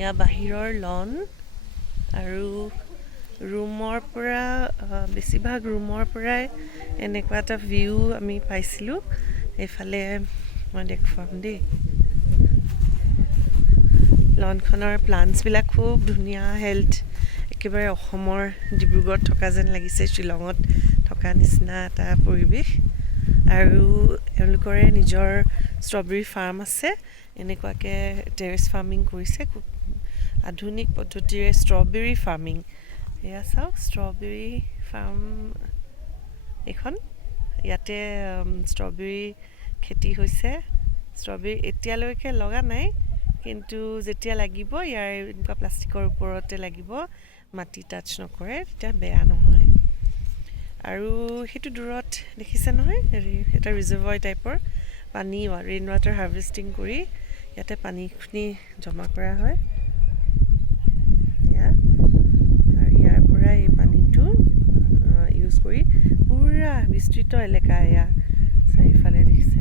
এয়া বাহিৰৰ লন আৰু ৰুমৰ পৰা বেছিভাগ ৰুমৰ পৰাই এনেকুৱা এটা ভিউ আমি পাইছিলোঁ এইফালে মই দেখুৱাম দেই লনখনৰ প্লান্টছবিলাক খুব ধুনীয়া হেল্থ একেবাৰে অসমৰ ডিব্ৰুগড়ত থকা যেন লাগিছে শ্বিলঙত থকা নিচিনা এটা পৰিৱেশ আৰু এওঁলোকৰে নিজৰ ষ্ট্ৰবেৰী ফাৰ্ম আছে এনেকুৱাকৈ টেৰেছ ফাৰ্মিং কৰিছে খুব আধুনিক পদ্ধতিৰে ষ্ট্ৰবেৰী ফাৰ্মিং এয়া চাওক ষ্ট্ৰবেৰী ফাৰ্ম এইখন ইয়াতে ষ্ট্ৰবেৰী খেতি হৈছে ষ্ট্ৰবেৰী এতিয়ালৈকে লগা নাই কিন্তু যেতিয়া লাগিব ইয়াৰ এনেকুৱা প্লাষ্টিকৰ ওপৰতে লাগিব মাটি টাচ নকৰে তেতিয়া বেয়া নহয় আৰু সেইটো দূৰত দেখিছে নহয় হেৰি এটা ৰিজাৰ্ভৰ টাইপৰ পানী ৰেইন ৱাটাৰ হাৰ্ভেষ্টিং কৰি ইয়াতে পানীখিনি জমা কৰা হয় আৰু ইয়াৰ পৰা এই পানীটো ইউজ কৰি পুৰা বিস্তৃত এলেকা এয়া চাৰিওফালে দেখিছে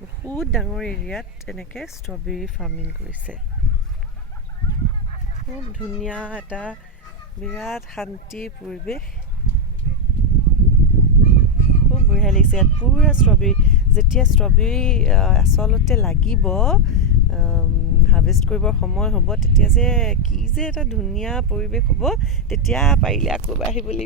বহুত ডাঙৰ এৰিয়াত এনেকৈ ষ্ট্ৰবেৰী ফাৰ্মিং কৰিছে খুব ধুনীয়া এটা বিৰাট শান্তিৰ পৰিৱেশ খুব বঢ়িয়া লাগিছে ইয়াত পুৰা ষ্ট্ৰবেৰী যেতিয়া ষ্ট্ৰবেৰী আচলতে লাগিব হাৰ্ভেষ্ট কৰিবৰ সময় হ'ব তেতিয়া যে কি যে এটা ধুনীয়া পৰিৱেশ হ'ব তেতিয়া পাৰিলে আকৌ আহিব লাগিব